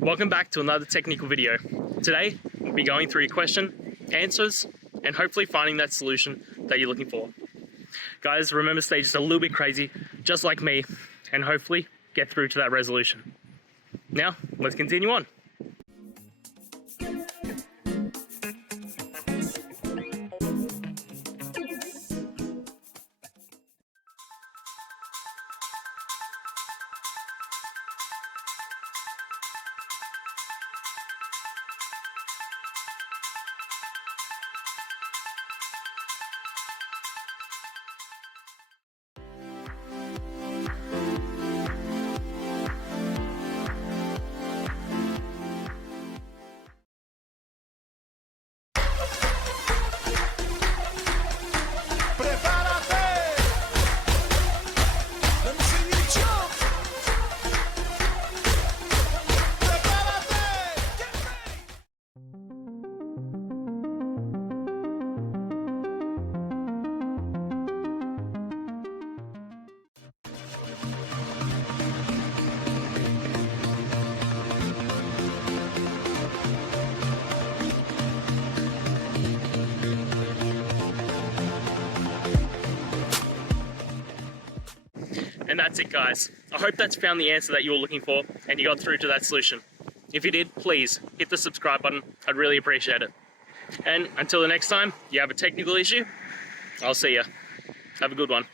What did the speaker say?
Welcome back to another technical video. Today, we'll be going through your question, answers, and hopefully finding that solution that you're looking for. Guys, remember, stay just a little bit crazy, just like me, and hopefully get through to that resolution. Now, let's continue on. And that's it, guys. I hope that's found the answer that you were looking for and you got through to that solution. If you did, please hit the subscribe button. I'd really appreciate it. And until the next time you have a technical issue, I'll see ya. Have a good one.